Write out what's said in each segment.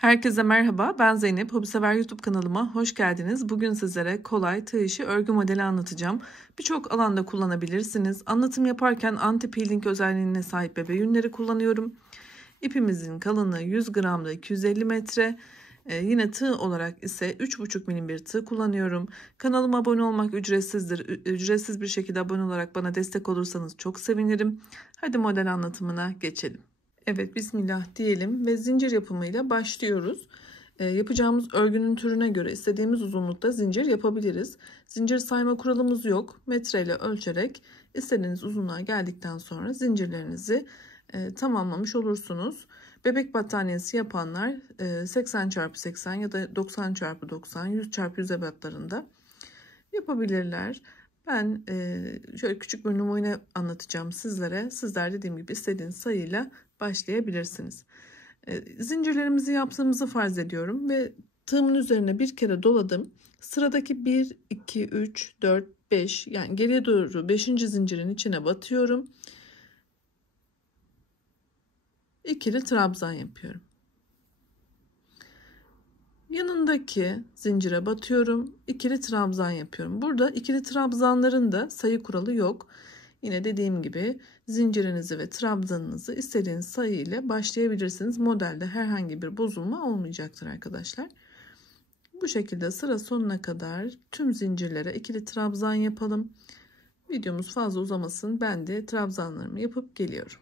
Herkese merhaba, ben Zeynep. Hobisever YouTube kanalıma hoş geldiniz. Bugün sizlere kolay tığ işi örgü modeli anlatacağım. Birçok alanda kullanabilirsiniz. Anlatım yaparken anti-peeling özelliğine sahip bebe yünleri kullanıyorum. İpimizin kalınlığı 100 gramda 250 metre. Yine tığ olarak ise 3,5 milim bir tığ kullanıyorum. Kanalıma abone olmak ücretsizdir. Ücretsiz bir şekilde abone olarak bana destek olursanız çok sevinirim. Hadi model anlatımına geçelim. Evet, bismillah diyelim ve zincir yapımıyla başlıyoruz. Yapacağımız örgünün türüne göre istediğimiz uzunlukta zincir yapabiliriz. Zincir sayma kuralımız yok. Metreyle ölçerek istediğiniz uzunluğa geldikten sonra zincirlerinizi tamamlamış olursunuz. Bebek battaniyesi yapanlar 80x80 ya da 90x90, 100x100 ebatlarında yapabilirler. Ben şöyle küçük bir numune anlatacağım sizlere. Sizler dediğim gibi istediğiniz sayıyla başlayabilirsiniz. Zincirlerimizi yaptığımızı farz ediyorum ve tığımın üzerine bir kere doladım. Sıradaki 1, 2, 3, 4, 5 yani geriye doğru 5. zincirin içine batıyorum. İkili trabzan yapıyorum. Yanındaki zincire batıyorum. İkili trabzan yapıyorum. Burada ikili trabzanların da sayı kuralı yok. Yine dediğim gibi zincirinizi ve trabzanınızı istediğiniz sayı ile başlayabilirsiniz. Modelde herhangi bir bozulma olmayacaktır arkadaşlar. Bu şekilde sıra sonuna kadar tüm zincirlere ikili trabzan yapalım. Videomuz fazla uzamasın. Ben de trabzanlarımı yapıp geliyorum.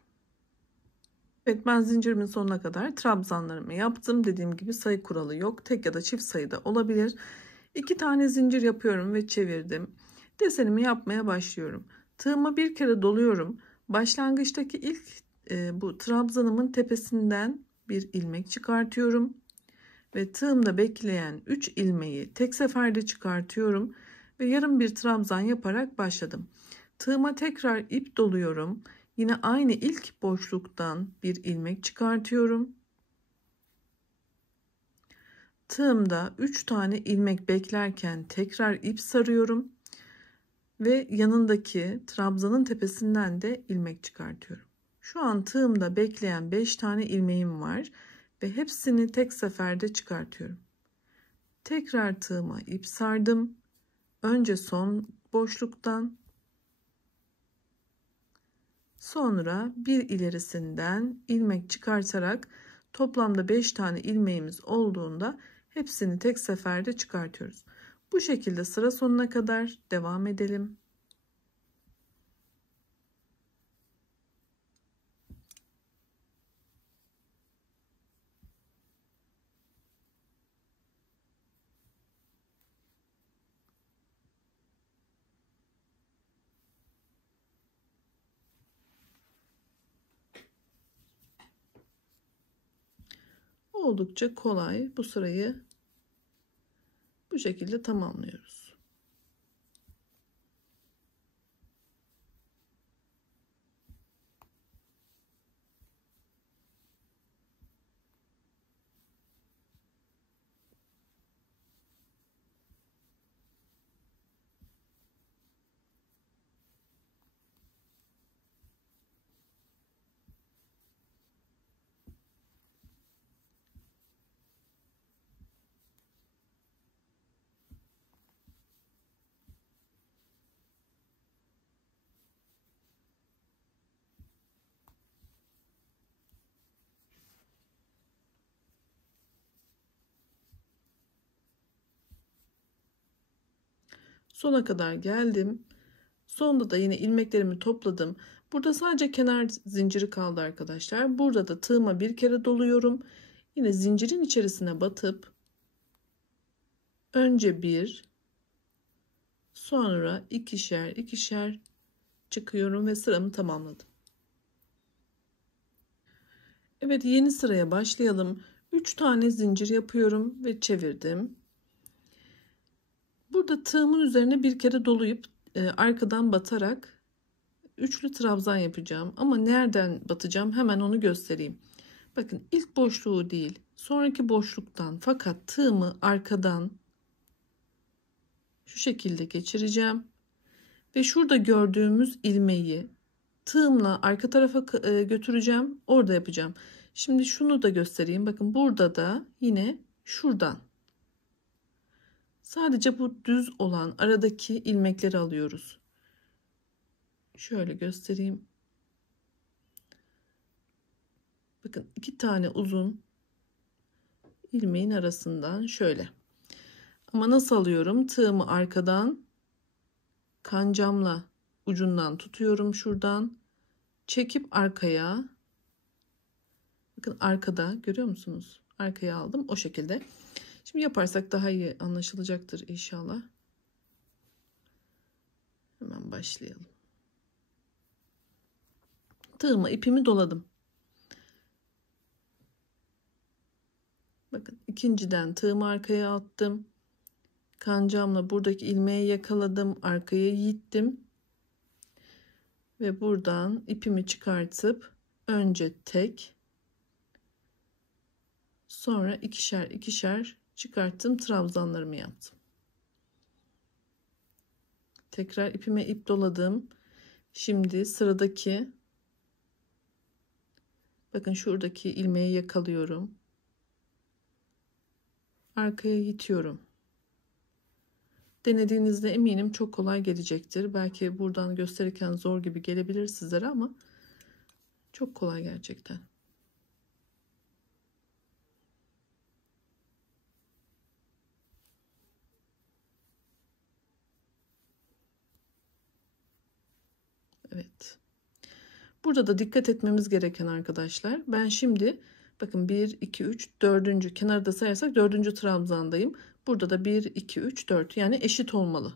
Evet, ben zincirimin sonuna kadar trabzanlarımı yaptım. Dediğim gibi sayı kuralı yok. Tek ya da çift sayıda olabilir. 2 tane zincir yapıyorum ve çevirdim. Desenimi yapmaya başlıyorum. Tığıma bir kere doluyorum. Başlangıçtaki ilk bu trabzanımın tepesinden bir ilmek çıkartıyorum. Ve tığımda bekleyen 3 ilmeği tek seferde çıkartıyorum. Ve yarım bir trabzan yaparak başladım. Tığıma tekrar ip doluyorum. Yine aynı ilk boşluktan bir ilmek çıkartıyorum. Tığımda 3 tane ilmek beklerken tekrar ip sarıyorum ve yanındaki trabzanın tepesinden de ilmek çıkartıyorum. Şu an tığımda bekleyen 5 tane ilmeğim var ve hepsini tek seferde çıkartıyorum. Tekrar tığıma ip sardım. Önce son boşluktan, sonra bir ilerisinden ilmek çıkartarak toplamda 5 tane ilmeğimiz olduğunda hepsini tek seferde çıkartıyoruz. Bu şekilde sıra sonuna kadar devam edelim. Oldukça kolay. Bu sırayı bu şekilde tamamlıyoruz. Sona kadar geldim. Sonda da yine ilmeklerimi topladım. Burada sadece kenar zinciri kaldı arkadaşlar. Burada da tığıma bir kere doluyorum. Yine zincirin içerisine batıp önce bir, sonra ikişer ikişer çıkıyorum ve sıramı tamamladım. Evet, yeni sıraya başlayalım. 3 tane zincir yapıyorum ve çevirdim. Burada tığımın üzerine bir kere dolayıp arkadan batarak üçlü trabzan yapacağım. Ama nereden batacağım hemen onu göstereyim. Bakın, ilk boşluğu değil, sonraki boşluktan, fakat tığımı arkadan şu şekilde geçireceğim. Ve şurada gördüğümüz ilmeği tığımla arka tarafa götüreceğim. Orada yapacağım. Şimdi şunu da göstereyim. Bakın burada da yine şuradan sadece bu düz olan aradaki ilmekleri alıyoruz. Şöyle göstereyim. Bakın 2 tane uzun ilmeğin arasından şöyle. Ama nasıl alıyorum? Tığımı arkadan kancamla ucundan tutuyorum şuradan. Çekip arkaya. Bakın arkada görüyor musunuz? Arkaya aldım o şekilde. Şimdi yaparsak daha iyi anlaşılacaktır inşallah. Hemen başlayalım. Tığıma ipimi doladım. Bakın ikinciden tığımı arkaya attım. Kancamla buradaki ilmeği yakaladım. Arkaya gittim. Ve buradan ipimi çıkartıp önce tek, sonra ikişer ikişer çıkarttım. Trabzanlarımı yaptım. Tekrar ipime ip doladım. Şimdi sıradaki, bakın şuradaki ilmeği yakalıyorum. Arkaya itiyorum. Denediğinizde eminim çok kolay gelecektir. Belki buradan gösterirken zor gibi gelebilir sizlere ama çok kolay gerçekten. Evet. Burada da dikkat etmemiz gereken arkadaşlar. Ben şimdi bakın 1, 2, 3, 4. kenarda sayarsak 4. trabzandayım. Burada da 1, 2, 3, 4 yani eşit olmalı.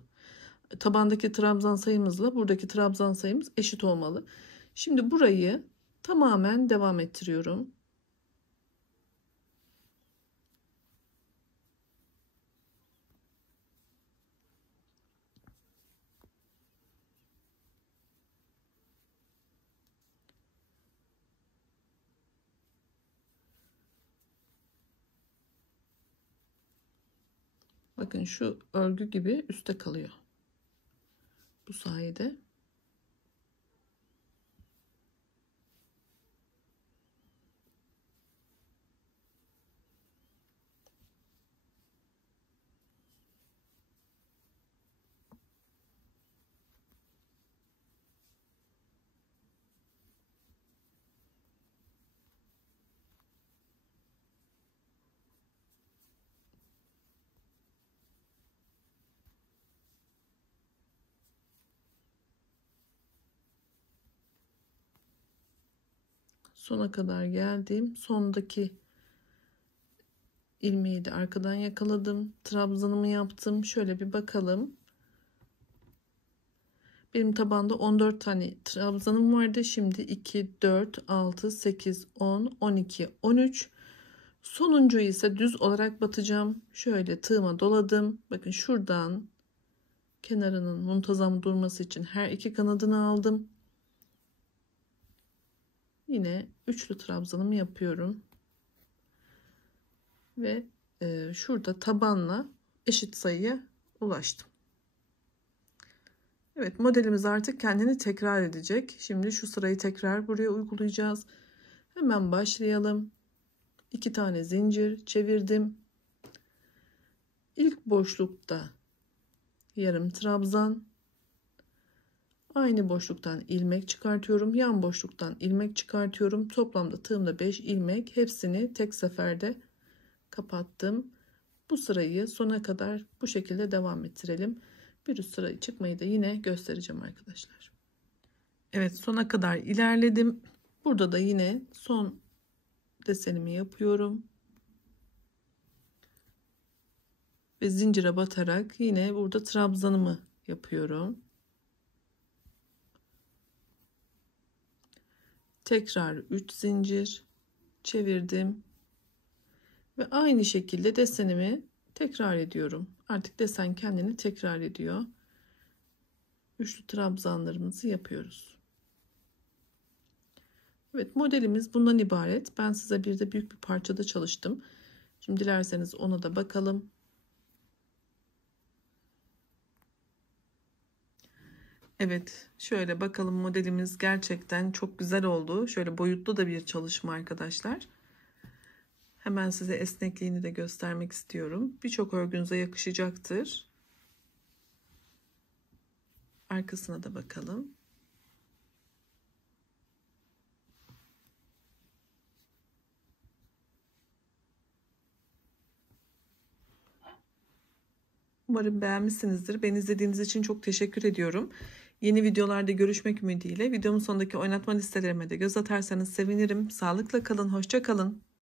Tabandaki trabzan sayımızla buradaki trabzan sayımız eşit olmalı. Şimdi burayı tamamen devam ettiriyorum. Bakın şu örgü gibi üstte kalıyor. Bu sayede. Sona kadar geldim. Sondaki ilmeği de arkadan yakaladım. Trabzanımı yaptım. Şöyle bir bakalım. Benim tabanda 14 tane trabzanım vardı. Şimdi 2, 4, 6, 8, 10, 12, 13. Sonuncuyu ise düz olarak batacağım. Şöyle tığıma doladım. Bakın şuradan kenarının muntazam durması için her iki kanadını aldım. Yine üçlü trabzanımı yapıyorum. Ve şurada tabanla eşit sayıya ulaştım. Evet, modelimiz artık kendini tekrar edecek. Şimdi şu sırayı tekrar buraya uygulayacağız. Hemen başlayalım. 2 tane zincir çevirdim. İlk boşlukta yarım trabzan. Aynı boşluktan ilmek çıkartıyorum. Yan boşluktan ilmek çıkartıyorum. Toplamda tığımda 5 ilmek. Hepsini tek seferde kapattım. Bu sırayı sona kadar bu şekilde devam ettirelim. Bir üst sırayı çıkmayı da yine göstereceğim arkadaşlar. Evet, sona kadar ilerledim. Burada da yine son desenimi yapıyorum. Ve zincire batarak yine burada trabzanımı yapıyorum. Tekrar 3 zincir çevirdim. Ve aynı şekilde desenimi tekrar ediyorum. Artık desen kendini tekrar ediyor. Üçlü trabzanlarımızı yapıyoruz. Evet, modelimiz bundan ibaret. Ben size bir de büyük bir parçada çalıştım. Şimdi dilerseniz ona da bakalım. Evet, şöyle bakalım, modelimiz gerçekten çok güzel oldu. Şöyle boyutlu da bir çalışma arkadaşlar. Hemen size esnekliğini de göstermek istiyorum. Birçok örgünüze yakışacaktır. Arkasına da bakalım. Umarım beğenmişsinizdir. Beni izlediğiniz için çok teşekkür ediyorum. Yeni videolarda görüşmek ümidiyle videomun sonundaki oynatma listelerime de göz atarsanız sevinirim. Sağlıkla kalın, hoşça kalın.